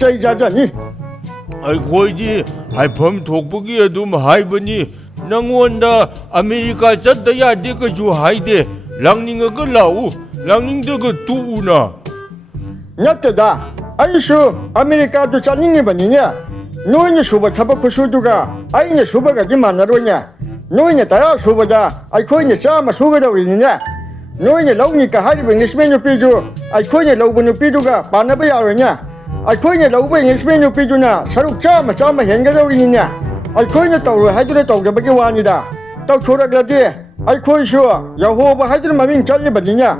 ꯆꯩ ꯆꯥꯖꯅꯤ ꯑꯩꯈꯣꯏꯗꯤ ꯍꯥꯏꯐꯝ ꯊꯣꯛꯄꯒꯤ ꯑꯗꯨꯝ ꯍꯥꯏꯕꯅꯤ ꯅꯪꯉꯣꯟꯗ ꯑꯃꯦꯔꯤꯀꯥ ꯆꯠꯇ ꯌꯥꯗꯦ ꯀꯩꯁꯨ ꯍꯥꯏꯗꯦ ꯂꯥꯛꯅꯤꯡꯉꯒ ꯂꯥꯛꯎ ꯂꯥꯛꯅꯤꯡꯗ꯭ꯔꯒ ꯇꯣꯛꯎꯅ ꯅꯠꯇꯦꯗ ꯑꯩꯁꯨ ꯑꯃꯦꯔꯤꯀꯥꯗꯨ ꯆꯠꯅꯤꯡꯉꯤꯕꯅꯤꯅꯦ ꯅꯣꯏꯅ ꯁꯨꯕ ꯊꯕꯛ ꯈꯨꯁꯨꯗꯨꯒ ꯑꯩꯅ ꯁꯨꯕꯒꯗꯤ ꯃꯥꯟꯅꯔꯣꯏꯅꯦ ꯅꯣꯏꯅ 10 ꯁꯨꯕꯗ ꯑꯩꯈꯣꯏꯅ 100 ꯁꯨꯒꯗꯧꯔꯤꯅꯤꯅꯦ ꯅꯣꯏꯅ ꯂꯧꯅꯤꯀ ꯍꯥꯏꯔꯤꯕ ꯏꯪꯂꯤꯁꯃꯦꯟ ꯅꯨꯄꯤꯗꯨ ꯑꯩꯈꯣꯏꯅ ꯂꯧꯕ ꯅꯨꯄꯤꯗꯨꯒ ꯄꯥꯟꯅꯕ ꯌꯥꯔꯣꯏꯅꯦ ꯑꯩꯈꯣꯏꯅ ꯂꯧꯕ ꯏꯪꯂꯤꯁꯃꯦꯟ ꯅꯨꯄꯤꯗꯨꯅ ꯁꯔꯨꯛ 100 ꯍꯦꯟꯒꯗꯧꯔꯤꯅꯤꯅꯦ ꯑꯩꯈꯣꯏꯅ ꯇꯧꯔꯣꯏ ꯍꯥꯏꯗꯨꯅ ꯇꯧꯗꯕꯒꯤ ꯋꯥꯅꯤꯗ ꯇꯧꯊꯣꯔꯛꯂꯗꯤ ꯑꯩꯈꯣꯏꯁꯨ ꯌꯍꯣꯕ ꯍꯥꯏꯗꯨꯅ ꯃꯃꯤꯡ ꯆꯠꯂꯤꯕꯅꯤꯅꯦ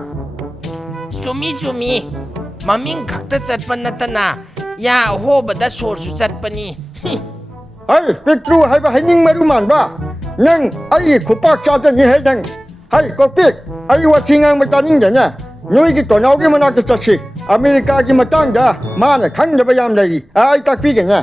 ꯆꯨꯝꯃꯤ ꯃꯃꯤꯡ ꯈꯛꯇ ꯆꯠꯄ ꯅꯠꯇꯅ ꯌꯥ ꯑꯍꯣꯕꯗ ꯁꯣꯔꯁꯨ ꯆꯠꯄꯅꯤ ꯍꯩ ꯄꯤꯛꯇ꯭ꯔꯨ ꯍꯥꯏꯕ ꯍꯩꯅꯤꯡ ꯃꯔꯨ ꯃꯥꯟꯕ ꯅꯪ ꯑꯩ ꯈꯨꯄꯥꯛ ꯆꯥꯖꯅꯤ ꯍꯦ ꯅꯪ ꯍꯩ ꯀꯣꯛꯄꯤꯛ ꯑꯩ ꯋꯥꯊꯤ ꯉꯥꯡꯕ ꯇꯥꯅꯤꯡꯗꯦꯅꯦ ꯅꯣꯏꯒꯤ ꯇꯣꯅꯥꯎꯒꯤ ꯃꯅꯥꯛꯇ ꯆꯠꯁꯤ ꯑꯃꯦꯔꯤꯀꯥꯒꯤ ꯃꯇꯥꯡꯗ ꯃꯥꯅ ꯈꯪꯗꯕ ꯌꯥꯝ ꯂꯩꯔꯤ ꯑꯩ ꯇꯥꯛꯄꯤꯒꯦꯅꯦ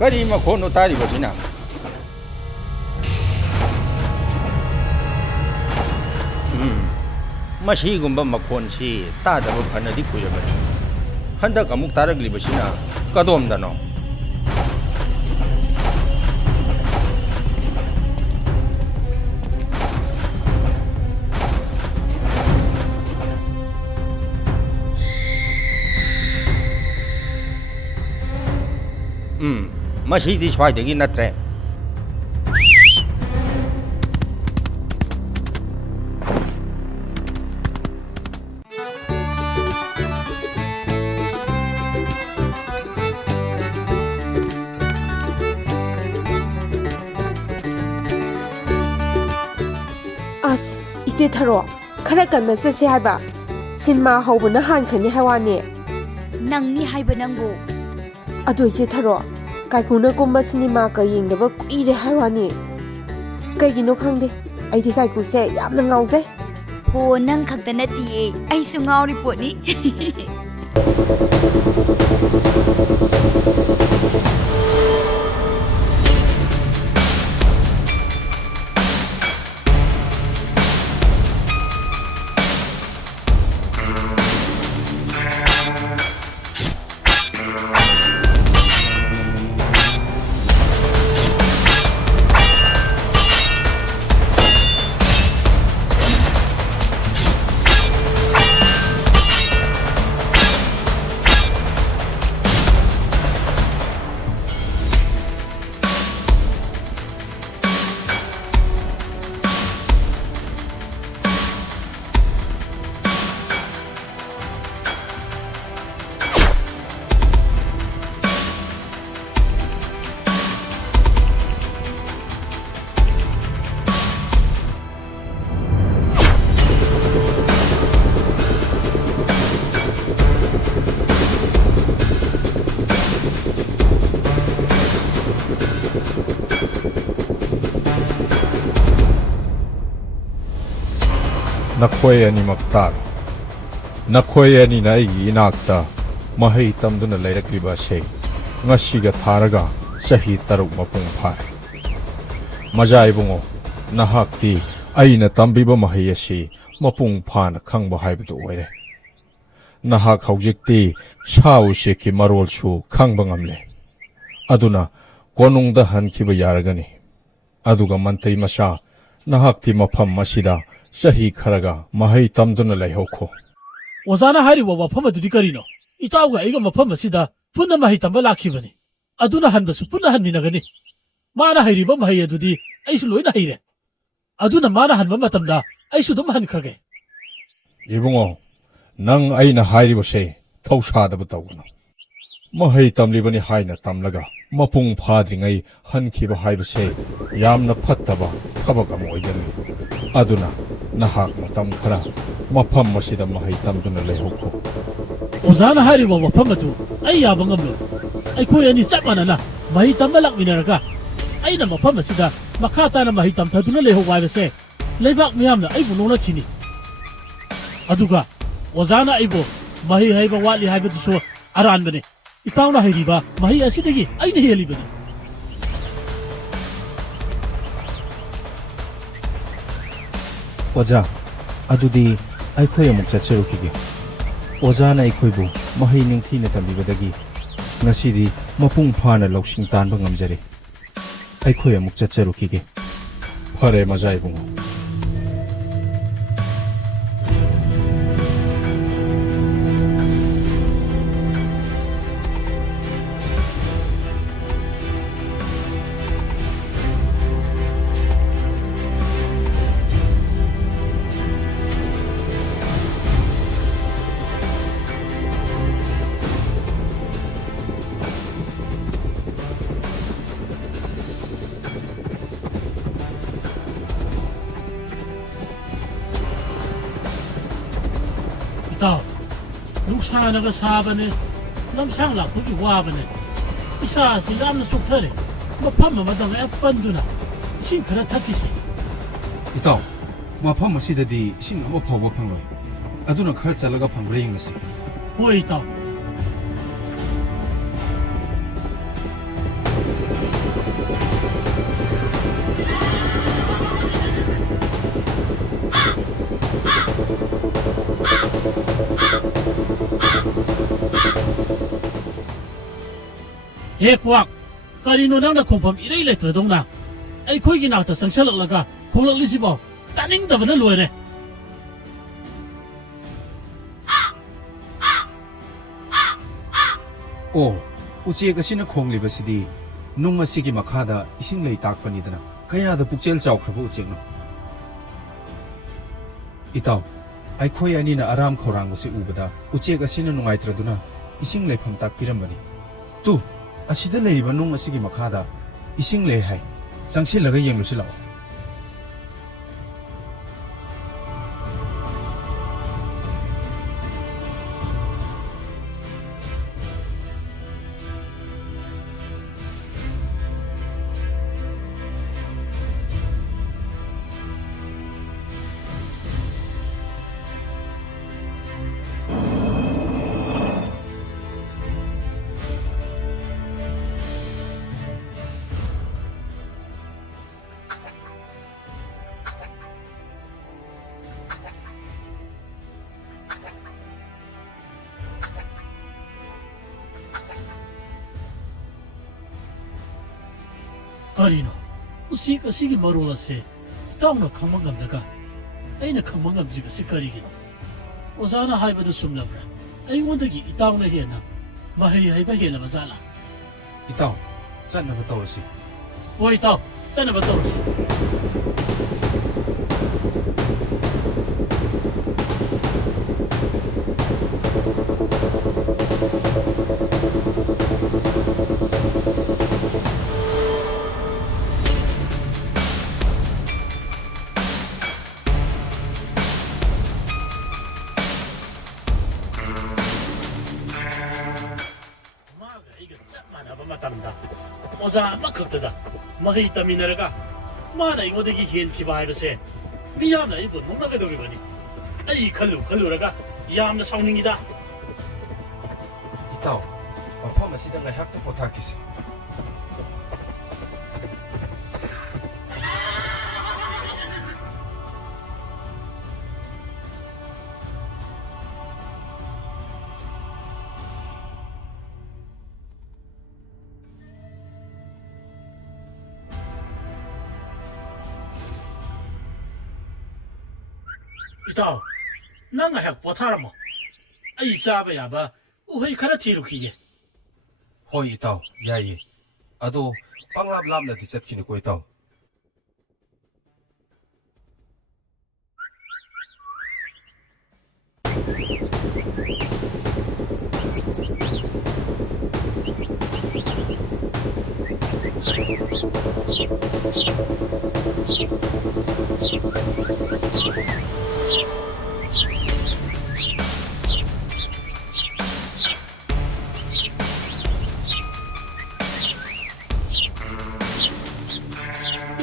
ꯀꯔꯤ ꯃꯈꯣꯟꯅꯣ ꯇꯥꯔꯤꯕꯁꯤꯅ ꯃꯁꯤꯒꯨꯝꯕ ꯃꯈꯣꯟꯁꯤ ꯇꯥꯗꯕ ꯐꯅꯗꯤ ꯀꯨꯏꯔꯕꯅꯤ ꯍꯟꯗꯛ ꯑꯃꯨꯛ ꯇꯥꯔꯛꯂꯤꯕꯁꯤꯅ ꯀꯗꯣꯝꯗꯅꯣ ꯃꯁꯤꯗꯤ ꯁ꯭ꯋꯥꯏꯗꯒꯤ ꯅꯠꯇ꯭ꯔꯦ ꯑꯁ 이제 ꯊꯔꯣ ꯈꯔ ꯀꯟꯅ ꯆꯠꯁꯦ ꯍꯥꯏꯕ ꯁꯤꯟꯃꯥ ꯍꯧꯕꯅ ꯍꯥꯟꯈ꯭ꯔꯅꯤ ꯍꯥꯏꯋꯥꯅꯦ ꯅꯪꯅꯤ ꯍꯥꯏꯕ ꯅꯪꯕꯨ ꯑꯗꯣ 이제 ꯊꯔꯣ ꯀꯥꯏꯀꯨꯅ ꯀꯨꯝꯕ ꯁꯤꯅꯦꯃꯥꯒ ꯌꯦꯡꯗꯕ ꯀꯨꯏꯔꯦ ꯍꯥꯏꯋꯥꯅꯦ ꯀꯩꯒꯤꯅꯣ ꯈꯪꯗꯦ ꯑꯩꯗꯤ ꯀꯥꯏꯀꯨꯁꯦ ꯌꯥꯝꯅ ꯉꯥꯎꯖꯩ ꯍꯣ ꯅꯪ ꯈꯛꯇ ꯅꯠꯇꯤꯌꯦ ꯑꯩꯁꯨ ꯉꯥꯎꯔꯤ ꯄꯣꯠꯅꯤ ꯅꯈꯣꯏ ꯑꯅꯤꯃꯛ ꯇꯥꯔꯣ ꯅꯈꯣꯏ ꯑꯅꯤꯅ ꯑꯩꯒꯤ ꯏꯅꯥꯛꯇ ꯃꯍꯩ ꯇꯝꯗꯨꯅ ꯂꯩꯔꯛꯂꯤꯕ ꯑꯁꯤ ꯉꯁꯤꯒ ꯊꯥꯔꯒ ꯆꯍꯤ 6 ꯃꯄꯨꯡ ꯐꯥꯔꯦ ꯃꯖꯥ ꯏꯕꯨꯡꯉꯣ ꯅꯍꯥꯛꯇꯤ ꯑꯩꯅ ꯇꯝꯕꯤꯕ ꯃꯍꯩ ꯑꯁꯤ ꯃꯄꯨꯡ ꯐꯥꯅ ꯈꯪꯕ ꯍꯥꯏꯕꯗꯨ ꯑꯣꯏꯔꯦ ꯅꯍꯥꯛ ꯍꯧꯖꯤꯛꯇꯤ ꯁꯥ ꯎꯆꯦꯛꯀꯤ ꯃꯔꯣꯜꯁꯨ ꯈꯪꯕ ꯉꯝꯂꯦ ꯑꯗꯨꯅ ꯀꯣꯅꯨꯡꯗ ꯍꯟꯈꯤꯕ ꯌꯥꯔꯒꯅꯤ ꯑꯗꯨꯒ ꯃꯟꯇ꯭ꯔꯤ ꯃꯆꯥ ꯅꯍꯥꯛꯇꯤ ꯃꯐꯝ ꯑꯁꯤꯗ ꯆꯍꯤ ꯈꯔꯒ ꯃꯍꯩ ꯇꯝꯗꯨꯅ ꯂꯩꯍꯧꯈꯣ ꯑꯣꯖꯥꯅ ꯍꯥꯏꯔꯤꯕ ꯋꯥꯐꯝ ꯑꯗꯨꯗꯤ ꯀꯔꯤꯅꯣ ꯏꯇꯥꯎꯒ ꯑꯩꯒ ꯃꯐꯝ ꯑꯁꯤꯗ ꯄꯨꯟꯅ ꯃꯍꯩ ꯇꯝꯕ ꯂꯥꯛꯈꯤꯕꯅꯤ ꯑꯗꯨꯅ ꯍꯟꯕꯁꯨ ꯄꯨꯟꯅ ꯍꯟꯃꯤꯟꯅꯒꯅꯤ ꯃꯥꯅ ꯍꯩꯔꯤꯕ ꯃꯍꯩ ꯑꯗꯨꯗꯤ ꯑꯩꯁꯨ ꯂꯣꯏꯅ ꯍꯩꯔꯦ ꯑꯗꯨꯅ ꯃꯥꯅ ꯍꯟꯕ ꯃꯇꯝꯗ ꯑꯩꯁꯨ ꯑꯗꯨꯝ ꯍꯟꯈ꯭ꯔꯒꯦ ꯏꯕꯨꯡꯉꯣ ꯅꯪ ꯑꯩꯅ ꯍꯥꯏꯔꯤꯕꯁꯦ ꯊꯧꯁꯥꯗꯕ ꯇꯧꯒꯅꯨ ꯃꯍꯩ ꯇꯝꯂꯤꯕꯅꯤ ꯍꯥꯏꯅ ꯇꯝꯂꯒ ꯃꯄꯨꯡ ꯐꯥꯗ꯭ꯔꯤꯉꯩ ꯍꯟꯈꯤꯕ ꯍꯥꯏꯕꯁꯦ ꯌꯥꯝꯅ ꯐꯠꯇꯕ ꯊꯕꯛ ꯑꯃ ꯑꯣꯏꯒꯅꯤ ꯑꯗꯨꯅ ꯅꯍꯥꯛ ꯃꯇꯝ ꯈꯔ ꯃꯐꯝ ꯑꯁꯤꯗ ꯃꯍꯩ ꯇꯝꯗꯨꯅ ꯂꯩꯍꯧꯈꯣ ꯑꯣꯖꯥꯅ ꯍꯥꯏꯔꯤꯕ ꯋꯥꯐꯝ ꯑꯗꯨ ꯑꯩ ꯌꯥꯕ ꯉꯝꯂꯣꯏ ꯑꯩꯈꯣꯏ ꯑꯅꯤ ꯆꯞ ꯃꯥꯟꯅꯅ ꯃꯍꯩ ꯇꯝꯕ ꯂꯥꯛꯃꯤꯟꯅꯔꯒ ꯑꯩꯅ ꯃꯐꯝ ꯑꯁꯤꯗ ꯃꯈꯥ ꯇꯥꯅ ꯃꯍꯩ ꯇꯝꯊꯗꯨꯅ ꯂꯩꯍꯧꯕ ꯍꯥꯏꯕꯁꯦ ꯂꯩꯕꯥꯛ ꯃꯤꯌꯥꯝꯅ ꯑꯩꯕꯨ ꯅꯣꯛꯅꯈꯤꯅꯤ ꯑꯗꯨꯒ ꯑꯣꯖꯥꯅ ꯑꯩꯕꯨ ꯃꯍꯩ ꯍꯩꯕ ꯋꯥꯠꯂꯤ ꯍꯥꯏꯕꯗꯨꯁꯨ ꯑꯔꯥꯟꯕꯅꯤ ꯏꯇꯥꯎꯅ ꯍꯩꯔꯤꯕ ꯃꯍꯩ ꯑꯁꯤꯗꯒꯤ ꯑꯩꯅ ꯍꯦꯜꯂꯤꯕꯅꯤ ꯑꯣꯖꯥ ꯑꯗꯨꯗꯤ ꯑꯩꯈꯣꯏ ꯑꯃꯨꯛ ꯆꯠꯆꯔꯨꯈꯤꯒꯦ ꯑꯣꯖꯥꯅ ꯑꯩꯈꯣꯏꯕꯨ ꯃꯍꯩ ꯅꯤꯡꯊꯤꯅ ꯇꯝꯕꯤꯕꯗꯒꯤ ꯉꯁꯤꯗꯤ ꯃꯄꯨꯡ ꯐꯥꯅ ꯂꯧꯁꯤꯡ ꯇꯥꯟꯕ ꯉꯝꯖꯔꯦ ꯑꯩꯈꯣꯏ ꯑꯃꯨꯛ ꯆꯠꯆꯔꯨꯈꯤꯒꯦ ꯐꯔꯦ ꯃꯖꯥ ꯏꯕꯨꯡꯉꯣ ꯏꯇꯥꯎ ꯅꯨꯡꯁꯥꯅꯒ ꯁꯥꯕꯅꯦ ꯂꯝꯁꯥꯡ ꯂꯥꯛꯄꯒꯤ ꯋꯥꯕꯅꯦ ꯏꯁꯥ ꯑꯁꯤ ꯌꯥꯝꯅ ꯆꯣꯛꯊꯔꯦ ꯃꯐꯝ ꯑꯃꯗ ꯉꯥꯏꯍꯥꯛ ꯄꯟꯗꯨꯅ ꯏꯁꯤꯡ ꯈꯔ ꯊꯛꯈꯤꯁꯤ ꯏꯇꯥꯎ ꯃꯐꯝ ꯑꯁꯤꯗꯗꯤ ꯏꯁꯤꯡ ꯑꯃ ꯐꯥꯎꯕ ꯐꯪꯂꯣꯏ ꯑꯗꯨꯅ ꯈꯔ ꯆꯠꯂꯒ ꯐꯪꯕ꯭ꯔꯥ ꯌꯦꯡꯉꯁꯤ ꯍꯣꯏ ꯏꯇꯥꯎ ꯍꯦ ꯀ꯭ꯋꯥꯛ ꯀꯔꯤꯅꯣ ꯅꯪꯅ ꯈꯣꯡꯐꯝ ꯏꯔꯩ ꯂꯩꯇ꯭ꯔꯗꯧꯅ ꯑꯩꯈꯣꯏꯒꯤ ꯅꯥꯛꯇ ꯆꯪꯁꯜꯂꯛꯂꯒ ꯈꯣꯡꯂꯛꯂꯤꯁꯤꯕꯣ ꯇꯥꯅꯤꯡꯗꯕꯅ ꯂꯣꯏꯔꯦ ꯑꯣ ꯎꯆꯦꯛ ꯑꯁꯤꯅ ꯈꯣꯡꯂꯤꯕꯁꯤꯗꯤ ꯅꯨꯡ ꯑꯁꯤꯒꯤ ꯃꯈꯥꯗ ꯏꯁꯤꯡ ꯂꯩ ꯇꯥꯛꯄꯅꯤꯗꯅ ꯀꯌꯥꯗ ꯄꯨꯛꯆꯦꯜ ꯆꯥꯎꯈ꯭ꯔꯕ ꯎꯆꯦꯛꯅꯣ ꯏꯇꯥꯎ ꯑꯩꯈꯣꯏ ꯑꯅꯤꯅ ꯑꯔꯥꯝ ꯈꯧꯔꯥꯡꯕꯁꯤ ꯎꯕꯗ ꯎꯆꯦꯛ ꯑꯁꯤꯅ ꯅꯨꯡꯉꯥꯏꯇ꯭ꯔꯗꯨꯅ ꯏꯁꯤꯡ ꯂꯩꯐꯝ ꯇꯥꯛꯄꯤꯔꯝꯕꯅꯤ ꯇꯨ ꯑꯁꯤꯗ ꯂꯩꯔꯤꯕ ꯅꯨꯡ ꯑꯁꯤꯒꯤ ꯃꯈꯥꯗ ꯏꯁꯤꯡ ꯂꯩ ꯍꯥꯏ ꯆꯪꯁꯤꯜꯂꯒ ꯌꯦꯡꯂꯨꯁꯤ ꯂꯥꯛꯑꯣ ꯀꯔꯤꯅꯣ ꯎꯆꯦꯛ ꯑꯁꯤꯒꯤ ꯃꯔꯣꯜ ꯑꯁꯤ ꯏꯇꯥꯎꯅ ꯈꯪꯕ ꯉꯝꯂꯒ ꯑꯩꯅ ꯈꯪꯕ ꯉꯝꯗ꯭ꯔꯤꯕꯁꯤ ꯀꯔꯤꯒꯤꯅꯣ ꯑꯣꯖꯥꯅ ꯍꯥꯏꯕꯗꯨ ꯆꯨꯝꯂꯕ꯭ꯔꯥ ꯑꯩꯉꯣꯟꯗꯒꯤ ꯏꯇꯥꯎꯅ ꯍꯦꯟꯅ ꯃꯍꯩ ꯍꯩꯕ ꯍꯦꯜꯂꯕ ꯖꯥꯠꯂꯥ ꯏꯇꯥꯎ ꯆꯠꯅꯕ ꯇꯧꯔꯁꯤ ꯍꯣꯏ ꯏꯇꯥꯎ ꯆꯠꯅꯕ ꯇꯧꯔꯁꯤ ꯑꯣꯖꯥ ꯑꯃꯈꯛꯇꯗ ꯃꯍꯩ ꯇꯝꯃꯤꯟꯅꯔꯒ ꯃꯥꯅ ꯑꯩꯉꯣꯟꯗꯒꯤ ꯍꯦꯟꯈꯤꯕ ꯍꯥꯏꯕꯁꯦ ꯃꯤꯌꯥꯝꯅ ꯑꯩꯕꯨ ꯅꯣꯛꯅꯒꯗꯧꯔꯤꯕꯅꯤ ꯑꯩ ꯈꯜꯂꯨꯔꯒ ꯌꯥꯝꯅ ꯁꯥꯎꯅꯤꯡꯉꯤꯗ ꯏꯇꯥꯎ ꯃꯐꯝ ꯑꯁꯤꯗ ꯉꯥꯏꯍꯥꯛꯇ ꯄꯣꯊꯥꯈꯤꯁꯤ ꯏꯇꯥꯎ ꯅꯪ ꯉꯥꯏꯍꯥꯛ ꯄꯣꯊꯥꯔꯝꯃꯣ ꯑꯩ ꯆꯥꯕ ꯌꯥꯕ ꯎꯍꯩ ꯈꯔ ꯊꯤꯔꯨꯈꯤꯒꯦ ꯍꯣꯏ ꯏꯇꯥꯎ ꯌꯥꯏꯌꯦ ꯑꯗꯣ ꯄꯪꯂꯥꯞ ꯂꯥꯞꯅꯗꯤ ꯆꯠꯈꯤꯅꯨꯀꯣ ꯏꯇꯥꯎ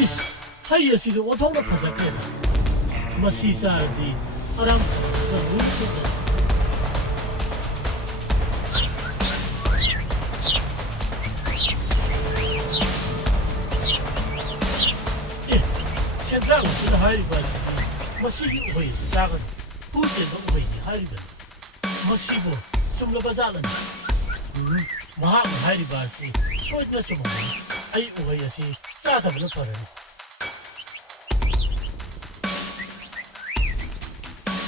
ꯏꯁ ꯍꯩ ꯑꯁꯤꯗ ꯑꯣꯟꯊꯣꯛꯅ ꯐꯖꯈ꯭ꯔꯦꯗ ꯃꯁꯤ ꯆꯥꯔꯗꯤ ꯑꯔꯥꯝ ꯁꯦꯟꯗ꯭ꯔꯥꯡ ꯑꯁꯤꯗ ꯍꯥꯏꯔꯤꯕ ꯑꯁꯤꯗꯤ ꯃꯁꯤꯒꯤ ꯎꯍꯩ ꯑꯁꯤ ꯆꯥꯒꯅꯤ ꯍꯨ ꯆꯦꯟꯕ ꯎꯍꯩꯅꯤ ꯍꯥꯏꯔꯤꯕꯅꯤ ꯃꯁꯤꯕꯨ ꯆꯨꯝꯂꯕ ꯖꯥꯠꯂꯅꯤ ꯃꯍꯥꯛꯅ ꯍꯥꯏꯔꯤꯕ ꯑꯁꯤ ꯁꯣꯏꯗꯅ ꯆꯨꯝꯃꯝꯒꯅꯤ ꯑꯩ ꯎꯍꯩ ꯑꯁꯤ ꯆꯥꯗꯕꯅ ꯐꯔꯅꯤ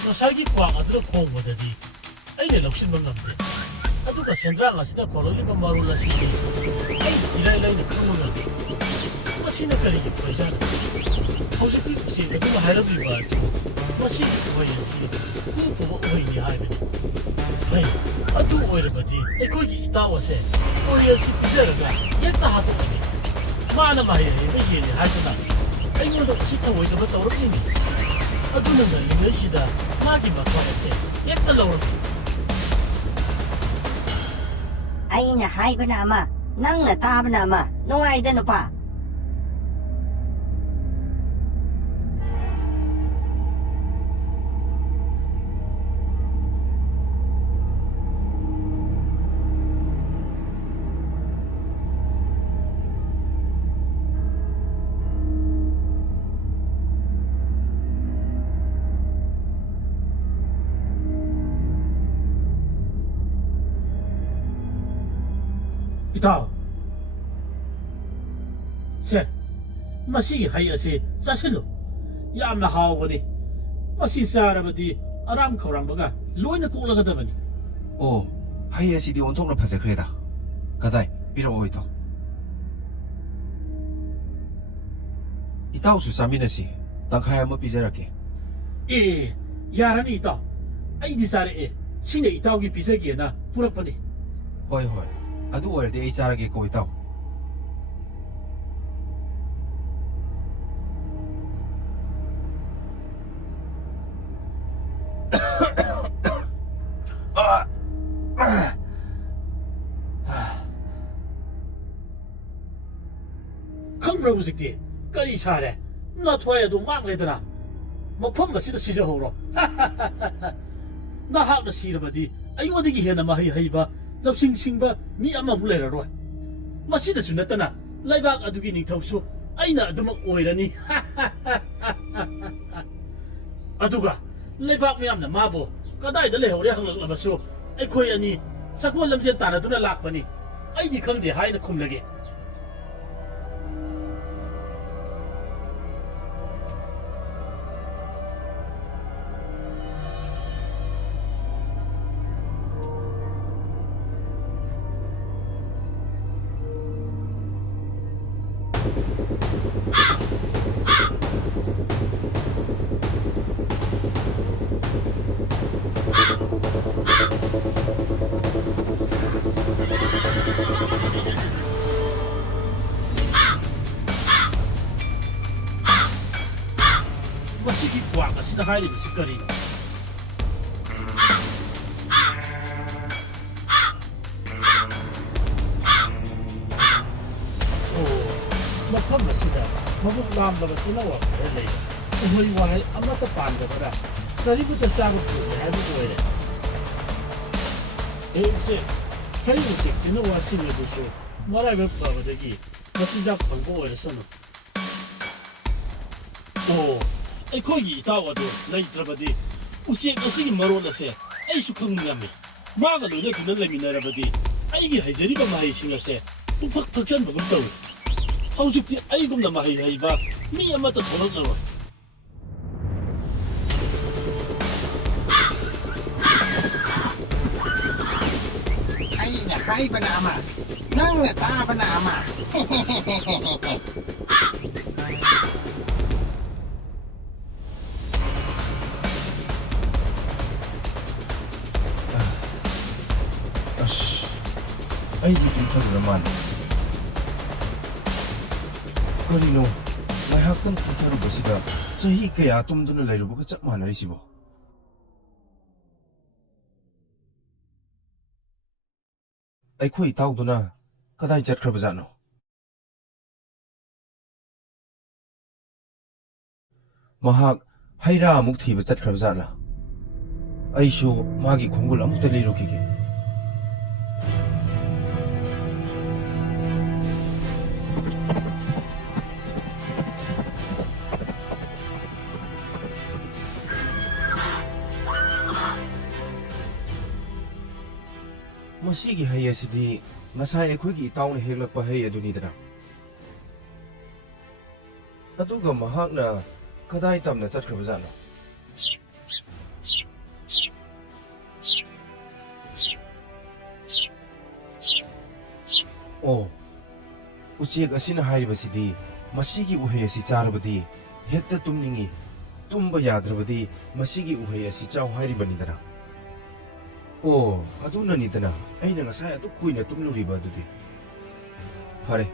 ꯉꯁꯥꯏꯒꯤ ꯀ꯭ꯋꯥꯛ ꯑꯗꯨꯅ ꯈꯣꯡꯕꯗꯗꯤ ꯑꯩꯅ ꯂꯧꯁꯤꯟꯕ ꯉꯝꯗꯦ ꯑꯗꯨꯒ ꯁꯦꯟꯗ꯭ꯔꯥꯡ ꯑꯁꯤꯅ ꯈꯣꯡꯂꯛꯂꯤꯕ ꯃꯔꯣꯜ ꯑꯁꯤꯗꯤ ꯑꯩꯅ ꯏꯔꯥꯏ ꯂꯥꯏꯅ ꯈꯪꯕ ꯉꯝꯃꯤ ꯃꯁꯤꯅ ꯀꯔꯤꯒꯤ ꯑꯣꯏꯖꯥꯠꯅꯣ ꯍꯧꯖꯤꯛꯇꯤ ꯎꯆꯦꯛ ꯑꯗꯨꯅ ꯍꯥꯏꯔꯝꯂꯤꯕ ꯑꯗꯨ ꯃꯁꯤꯒꯤ ꯎꯍꯩ ꯑꯁꯤ ꯍꯨ ꯄꯨꯕ ꯎꯍꯩꯅꯤ ꯍꯥꯏꯕꯅꯤ ꯐꯩ ꯑꯗꯨ ꯑꯣꯏꯔꯕꯗꯤ ꯑꯩꯈꯣꯏꯒꯤ ꯏꯇꯥꯎ ꯑꯁꯦ ꯎꯍꯩ ꯑꯁꯤ ꯄꯤꯖꯔꯒ ꯍꯦꯛꯇ ꯍꯥꯠꯇꯣꯛꯂꯒꯦ ꯃꯥꯅ ꯃꯍꯩ ꯍꯩꯕ ꯍꯦꯜꯂꯤ ꯍꯥꯏꯗꯨꯅ ꯑꯩꯉꯣꯟꯗ ꯎꯁꯤꯠ ꯊꯑꯣꯏꯗꯕ ꯇꯧꯔꯛꯂꯤꯅꯤ ꯑꯗꯨꯅ ꯉꯜꯂꯤꯉꯩꯁꯤꯗ ꯃꯥꯒꯤ ꯃꯊ꯭ꯋꯥꯏ ꯑꯁꯦ ꯍꯦꯛꯇ ꯂꯧꯔꯒꯦ ꯑꯩꯅ ꯍꯥꯏꯕꯅ ꯑꯃ ꯅꯪꯅ ꯇꯥꯕꯅ ꯑꯃ ꯅꯨꯡꯉꯥꯏꯗ ꯅꯨꯄꯥ ꯏꯇꯥꯎ ꯁꯦ ꯃꯁꯤꯒꯤ ꯍꯩ ꯑꯁꯤ ꯆꯥꯁꯤꯜꯂꯨ ꯌꯥꯝꯅ ꯍꯥꯎꯕꯅꯤ ꯃꯁꯤ ꯆꯥꯔꯕꯗꯤ ꯑꯔꯥꯝ ꯈꯧꯔꯥꯡꯕꯒ ꯂꯣꯏꯅ ꯀꯣꯛꯂꯒꯗꯕꯅꯤ ꯑꯣ ꯍꯩ ꯑꯁꯤꯗꯤ ꯑꯣꯟꯊꯣꯛꯅ ꯐꯖꯈ꯭ꯔꯦꯗ ꯀꯗꯥꯏ ꯄꯤꯔꯛꯑꯣ ꯏꯇꯥꯎ ꯏꯇꯥꯎꯁꯨ ꯆꯥꯃꯤꯟꯅꯁꯤ ꯇꯪꯈꯥꯏ ꯑꯃ ꯄꯤꯖꯔꯛꯀꯦ ꯑꯦ ꯌꯥꯔꯅꯤ ꯏꯇꯥꯎ ꯑꯩꯗꯤ ꯆꯥꯔꯛꯑꯦ ꯁꯤꯅ ꯏꯇꯥꯎꯒꯤ ꯄꯤꯖꯒꯦꯅ ꯄꯨꯔꯛꯄꯅꯤ ꯍꯣꯏ ꯍꯣꯏ ꯑꯗꯨ ꯑꯣꯏꯔꯗꯤ ꯑꯩ ꯆꯥꯔꯒꯦꯀꯣ ꯏꯇꯥꯎ ꯈꯪꯕ꯭ꯔꯥ ꯍꯧꯖꯤꯛꯇꯤ ꯀꯔꯤ ꯁꯥꯔꯦ ꯅꯊ꯭ꯋꯥꯏ ꯑꯗꯨ ꯃꯥꯡꯂꯦꯗꯅ ꯃꯐꯝ ꯑꯁꯤꯗ ꯁꯤꯖꯍꯧꯔꯣ ꯅꯍꯥꯛꯅ ꯁꯤꯔꯕꯗꯤ ꯑꯩꯉꯣꯟꯗꯒꯤ ꯍꯦꯟꯅ ꯃꯍꯩ ꯍꯩꯕ ꯂꯧꯁꯤꯡ ꯁꯤꯡꯕ ꯃꯤ ꯑꯃꯕꯨ ꯂꯩꯔꯔꯣꯏ ꯃꯁꯤꯗꯁꯨ ꯅꯠꯇꯅ ꯂꯩꯕꯥꯛ ꯑꯗꯨꯒꯤ ꯅꯤꯡꯊꯧꯁꯨ ꯑꯩꯅ ꯑꯗꯨꯃꯛ ꯑꯣꯏꯔꯅꯤ ꯑꯗꯨꯒ ꯂꯩꯕꯥꯛ ꯃꯌꯥꯝꯅ ꯃꯥꯕꯨ ꯀꯗꯥꯏꯗ ꯂꯩꯍꯧꯔꯦ ꯍꯪꯂꯛꯂꯕꯁꯨ ꯑꯩꯈꯣꯏ ꯑꯅꯤ ꯁꯒꯣꯜ ꯂꯝꯖꯦꯜ ꯇꯥꯟꯅꯗꯨꯅ ꯂꯥꯛꯄꯅꯤ ꯑꯩꯗꯤ ꯈꯪꯗꯦ ꯍꯥꯏꯅ ꯈꯨꯝꯂꯒꯦ ꯃꯁꯤꯒꯤ ꯀ꯭ꯋꯥꯛ ꯑꯁꯤꯅ ꯍꯥꯏꯔꯤꯕꯁꯤ ꯀꯔꯤꯅꯣ ꯃꯐꯝ ꯑꯁꯤꯗ ꯃꯕꯨꯛ ꯂꯥꯝꯂꯕ ꯇꯤꯅꯋꯥ ꯈꯔ ꯂꯩ ꯎꯍꯩ ꯋꯥꯍꯩ ꯑꯃꯠꯇ ꯄꯥꯟꯗꯕꯔꯥ ꯀꯔꯤꯕꯨꯇ ꯆꯥꯕ ꯐꯪꯗꯦ ꯍꯥꯏꯕ ꯑꯣꯏꯔꯦ ꯎꯆꯦꯛ ꯍꯩ ꯎꯆꯦꯛ ꯇꯤꯅꯋꯥꯁꯤꯡ ꯑꯗꯨꯁꯨ ꯃꯔꯥꯏꯕꯛ ꯐꯕꯗꯒꯤ ꯃꯆꯤꯟꯖꯥꯛ ꯐꯪꯕ ꯑꯣꯏꯔꯁꯅꯨ ꯑꯣ ꯑꯩꯈꯣꯏꯒꯤ ꯏꯇꯥꯎ ꯑꯗꯨ ꯂꯩꯇ꯭ꯔꯕꯗꯤ ꯎꯆꯦꯛ ꯑꯁꯤꯒꯤ ꯃꯔꯣꯜ ꯑꯁꯦ ꯑꯩꯁꯨ ꯈꯪꯕ ꯉꯝꯃꯤ ꯃꯥꯒ ꯂꯣꯏꯅꯗꯨꯅ ꯂꯩꯃꯤꯟꯅꯔꯕꯗꯤ ꯑꯩꯒꯤ ꯍꯩꯖꯔꯤꯕ ꯃꯍꯩꯁꯤꯡ ꯑꯁꯦ ꯄꯨꯡꯐꯛ ꯐꯛꯆꯟꯕꯒꯨꯝ ꯇꯧꯏ ꯍꯧꯖꯤꯛꯇꯤ ꯑꯩꯒꯨꯝꯅ ꯃꯍꯩ ꯍꯩꯕ ꯃꯤ ꯑꯃꯠꯇ ꯊꯣꯛꯂꯛꯂꯔꯣꯏ ꯑꯩꯅ ꯍꯥꯏꯕꯅ ꯑꯃ ꯅꯪꯅ ꯇꯥꯕꯅ ꯑꯃ ꯑꯁ ꯑꯩꯗꯤ ꯇꯨꯝꯊꯗꯨꯅ ꯃꯥꯜꯂꯦ ꯀꯔꯤꯅꯣ ꯉꯥꯏꯍꯥꯛꯇꯪ ꯇꯨꯝꯊꯔꯨꯕꯁꯤꯗ ꯆꯍꯤ ꯀꯌꯥ ꯇꯨꯝꯗꯨꯅ ꯂꯩꯔꯨꯕꯒ ꯆꯞ ꯃꯥꯟꯅꯔꯤꯁꯤꯕꯣ ꯑꯩꯈꯣꯏ ꯏꯇꯥꯎꯗꯨꯅ ꯀꯗꯥꯏ ꯆꯠꯈ꯭ꯔꯕꯖꯥꯠꯅꯣ ꯃꯍꯥꯛ ꯍꯩꯔꯥ ꯑꯃꯨꯛ ꯊꯤꯕ ꯆꯠꯈ꯭ꯔꯕꯖꯥꯠꯂꯥ ꯑꯩꯁꯨ ꯃꯥꯒꯤ ꯈꯣꯡꯒꯨꯜ ꯑꯃꯨꯛꯇ ꯂꯤꯔꯨꯈꯤꯒꯦ ꯃꯁꯤꯒꯤ ꯍꯩ ꯑꯁꯤꯗꯤ ꯉꯁꯥꯏ ꯑꯩꯈꯣꯏꯒꯤ ꯏꯇꯥꯎꯅ ꯍꯦꯛꯂꯛꯄ ꯍꯩ ꯑꯗꯨꯅꯤꯗꯅ ꯑꯗꯨꯒ ꯃꯍꯥꯛꯅ ꯀꯗꯥꯏ ꯇꯝꯅ ꯆꯠꯈ꯭ꯔꯕꯖꯥꯠꯅꯣ ꯑꯣ ꯎꯆꯦꯛ ꯑꯁꯤꯅ ꯍꯥꯏꯔꯤꯕꯁꯤꯗꯤ ꯃꯁꯤꯒꯤ ꯎꯍꯩ ꯑꯁꯤ ꯆꯥꯔꯕꯗꯤ ꯍꯦꯛꯇ ꯇꯨꯝꯅꯤꯡꯏ ꯇꯨꯝꯕ ꯌꯥꯗ꯭ꯔꯕꯗꯤ ꯃꯁꯤꯒꯤ ꯎꯍꯩ ꯑꯁꯤ ꯆꯥꯎ ꯍꯥꯏꯔꯤꯕꯅꯤꯗꯅ ꯑꯣ ꯑꯗꯨꯅꯅꯤꯗꯅ ꯑꯩꯅ ꯉꯁꯥꯏ ꯑꯗꯨꯛ ꯀꯨꯏꯅ ꯇꯨꯝꯂꯨꯔꯤꯕ ꯑꯗꯨꯗꯤ ꯐꯔꯦ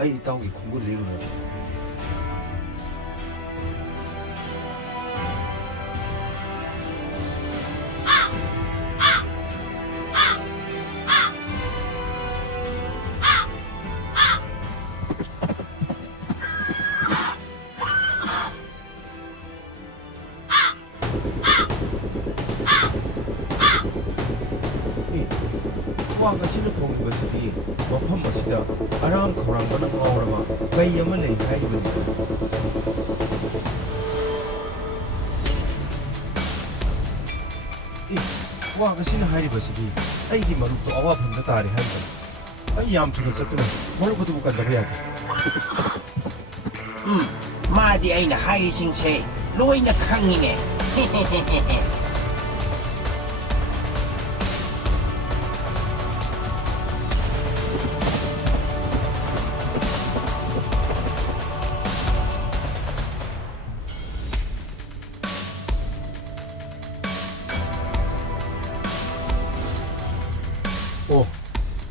ꯑꯩ ꯏꯇꯥꯎꯒꯤ ꯈꯣꯡꯒꯨꯜ ꯂꯤꯔꯨꯔꯒꯦ ꯀ꯭ꯋꯥꯛ ꯑꯁꯤꯅ ꯈꯣꯡꯂꯤꯕꯁꯤꯗꯤ ꯃꯐꯝ ꯑꯁꯤꯗ ꯑꯔꯥꯝ ꯈꯧꯔꯥꯡꯕꯅ ꯉꯥꯎꯔꯕ ꯀꯩ ꯑꯃ ꯂꯩ ꯍꯥꯏꯔꯤꯕꯅꯤ ꯀ꯭ꯋꯥꯛ ꯑꯁꯤꯅ ꯍꯥꯏꯔꯤꯕꯁꯤꯗꯤ ꯑꯩꯒꯤ ꯃꯔꯨꯞꯇꯣ ꯑꯋꯥꯐꯝꯗ ꯇꯥꯔꯦ ꯍꯥꯏꯔꯤꯕꯅꯤ ꯑꯩ ꯌꯥꯝ ꯊꯨꯅ ꯆꯠꯇꯨꯅ ꯃꯔꯨꯞ ꯑꯗꯨꯕꯨ ꯀꯟꯗꯕ ꯌꯥꯗꯦ ꯃꯥꯗꯤ ꯑꯩꯅ ꯍꯥꯏꯔꯤꯁꯤꯡꯁꯦ ꯂꯣꯏꯅ ꯈꯪꯉꯤꯅꯦ ꯑꯣ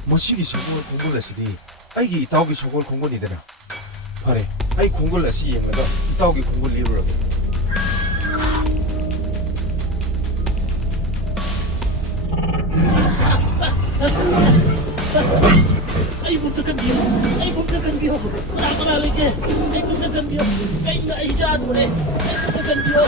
ꯃꯁꯤꯒꯤ ꯁꯒꯣꯜ ꯈꯣꯡꯒꯨꯜ ꯑꯁꯤꯗꯤ ꯑꯩꯒꯤ ꯏꯇꯥꯎꯒꯤ ꯁꯒꯣꯜ ꯈꯣꯡꯒꯨꯜꯅꯤꯗꯅ ꯐꯔꯦ ꯑꯩ ꯈꯣꯡꯒꯨꯜ ꯑꯁꯤ ꯌꯦꯡꯂꯒ ꯏꯇꯥꯎꯒꯤ ꯈꯣꯡꯒꯨꯜ ꯂꯤꯔꯨꯔꯒꯦ ꯑꯩ ꯕꯨꯛꯇ ꯀꯟꯕꯤꯌꯨ ꯑꯩ ꯕꯨꯛꯇ ꯀꯟꯕꯤꯌꯨ ꯀꯅꯥ ꯀꯅꯥ ꯂꯩꯒꯦ ꯑꯩ ꯕꯨꯛꯇ ꯀꯟꯕꯤꯌꯨ ꯀꯩꯅ ꯑꯩ ꯆꯥꯗꯣꯔꯦ ꯑꯩ ꯕꯨꯛꯇ ꯀꯟꯕꯤꯌꯨ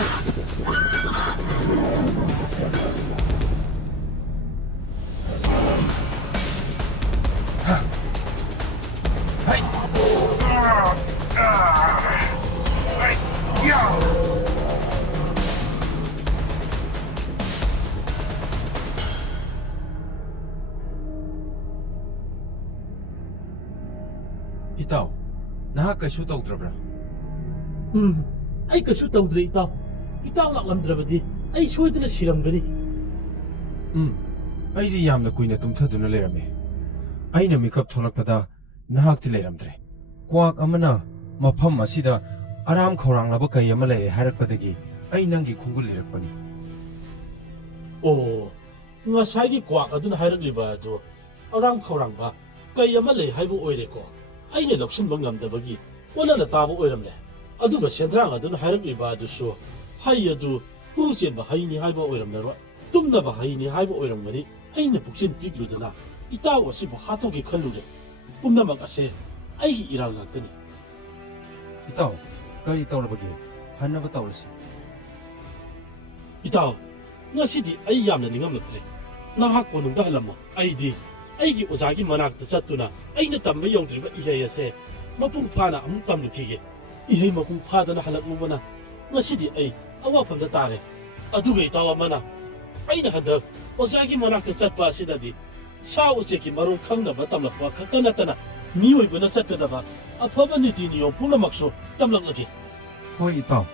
ꯏꯇꯥꯎ ꯅꯍꯥꯛ ꯀꯩꯁꯨ ꯇꯧꯗ꯭ꯔꯕ꯭ꯔꯥ ꯑꯩ ꯀꯩꯁꯨ ꯇꯧꯗ꯭ꯔꯦ ꯏꯇꯥꯎ ꯏꯇꯥꯎ ꯂꯥꯛꯂꯝꯗ꯭ꯔꯕꯗꯤ ꯑꯩ ꯁꯣꯏꯗꯅ ꯁꯤꯔꯝꯒꯅꯤ ꯑꯩꯗꯤ ꯌꯥꯝꯅ ꯀꯨꯏꯅ ꯇꯨꯝꯊꯗꯨꯅ ꯂꯩꯔꯝꯃꯦ ꯑꯩꯅ ꯃꯤꯀꯞ ꯊꯣꯛꯂꯛꯄꯗ ꯅꯍꯥꯛꯇꯤ ꯂꯩꯔꯝꯗ꯭ꯔꯦ ꯀ꯭ꯋꯥꯛ ꯑꯃꯅ ꯃꯐꯝ ꯑꯁꯤꯗ ꯑꯔꯥꯝ ꯈꯧꯔꯥꯡꯂꯕ ꯀꯩ ꯑꯃ ꯂꯩꯔꯦ ꯍꯥꯏꯔꯛꯄꯗꯒꯤ ꯑꯩ ꯅꯪꯒꯤ ꯈꯣꯡꯒꯨꯜ ꯂꯤꯔꯛꯄꯅꯤ ꯑꯣ ꯉꯁꯥꯏꯒꯤ ꯀ꯭ꯋꯥꯛ ꯑꯗꯨꯅ ꯍꯥꯏꯔꯛꯂꯤꯕ ꯑꯗꯨ ꯑꯔꯥꯝ ꯈꯧꯔꯥꯡꯕ ꯀꯩ ꯑꯃ ꯂꯩ ꯍꯥꯏꯕ ꯑꯣꯏꯔꯦꯀꯣ ꯑꯩꯅ ꯂꯧꯁꯤꯟꯕ ꯉꯝꯗꯕꯒꯤ ꯑꯣꯟꯅꯅ ꯇꯥꯕ ꯑꯣꯏꯔꯝꯂꯦ ꯑꯗꯨꯒ ꯁꯦꯟꯗ꯭ꯔꯥꯡ ꯑꯗꯨꯅ ꯍꯥꯏꯔꯛꯂꯤꯕ ꯑꯗꯨꯁꯨ ꯍꯩ ꯑꯗꯨ ꯍꯨ ꯆꯦꯟꯕ ꯍꯩꯅꯤ ꯍꯥꯏꯕ ꯑꯣꯏꯔꯝꯂꯔꯣꯏ ꯇꯨꯝꯅꯕ ꯍꯩꯅꯤ ꯍꯥꯏꯕ ꯑꯣꯏꯔꯝꯒꯅꯤ ꯑꯩꯅ ꯄꯨꯛꯆꯦꯟ ꯄꯤꯛꯂꯨꯗꯅ ꯏꯇꯥꯎ ꯑꯁꯤꯕꯨ ꯍꯥꯠꯇꯣꯛꯀꯦ ꯈꯜꯂꯨꯔꯦ ꯄꯨꯝꯅꯃꯛ ꯑꯁꯦ ꯑꯩꯒꯤ ꯏꯔꯥꯜ ꯉꯥꯛꯇꯅꯤ ꯏꯇꯥꯎ ꯀꯔꯤ ꯇꯧꯔꯕꯒꯦ ꯍꯟꯅꯕ ꯇꯧꯔꯁꯤ ꯏꯇꯥꯎ ꯉꯁꯤꯗꯤ ꯑꯩ ꯌꯥꯝꯅ ꯅꯤꯡꯉꯝꯂꯛꯇ꯭ꯔꯦ ꯅꯍꯥꯛ ꯀꯣꯅꯨꯡꯗ ꯍꯜꯂꯝꯃꯣ ꯑꯩꯗꯤ ꯑꯩꯒꯤ ꯑꯣꯖꯥꯒꯤ ꯃꯅꯥꯛꯇ ꯆꯠꯇꯨꯅ ꯑꯩꯅ ꯇꯝꯕ ꯌꯧꯗ꯭ꯔꯤꯕ ꯏꯍꯩ ꯑꯁꯦ ꯃꯄꯨꯡ ꯐꯥꯅ ꯑꯃꯨꯛ ꯇꯝꯂꯨꯈꯤꯒꯦ ꯏꯍꯩ ꯃꯄꯨꯡ ꯐꯥꯗꯅ ꯍꯜꯂꯛꯂꯨꯕꯅ ꯉꯁꯤꯗꯤ ꯑꯩ ꯑꯋꯥꯐꯝꯗ ꯇꯥꯔꯦ ꯑꯗꯨꯒ ꯏꯇꯥꯎ ꯑꯃꯅ ꯑꯩꯅ ꯍꯟꯗꯛ ꯑꯣꯖꯥꯒꯤ ꯃꯅꯥꯛꯇ ꯆꯠꯄ ꯑꯁꯤꯗꯗꯤ ꯁꯥ ꯎꯆꯦꯛꯀꯤ ꯃꯔꯣꯟ ꯈꯪꯅꯕ ꯇꯝꯂꯛꯄ ꯈꯛꯇ ꯅꯠꯇꯅ ꯃꯤꯑꯣꯏꯕꯅ ꯆꯠꯀꯗꯕ ꯑꯐꯕ ꯅꯤꯇꯤ ꯅꯤꯌꯣꯝ ꯄꯨꯝꯅꯃꯛꯁꯨ ꯇꯝꯂꯛꯂꯒꯦ ꯍꯣꯏ ꯏꯇꯥꯎ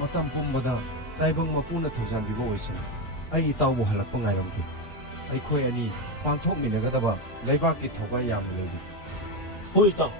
ꯃꯇꯝ ꯄꯨꯝꯕꯗ ꯇꯥꯏꯕꯪ ꯃꯄꯨꯅ ꯊꯧꯖꯥꯟꯕꯤꯕ ꯑꯣꯏꯁꯅꯨ ꯑꯩ ꯏꯇꯥꯎꯕꯨ ꯍꯜꯂꯛꯄ ꯉꯥꯏꯔꯝꯒꯦ ꯑꯩꯈꯣꯏ ꯑꯅꯤ ꯄꯥꯡꯊꯣꯛꯃꯤꯟꯅꯒꯗꯕ ꯂꯩꯕꯥꯛꯀꯤ ꯊꯧꯒꯥꯏ ꯌꯥꯝꯅ ꯂꯩꯔꯤ ꯍꯣꯏ ꯏꯇꯥꯎ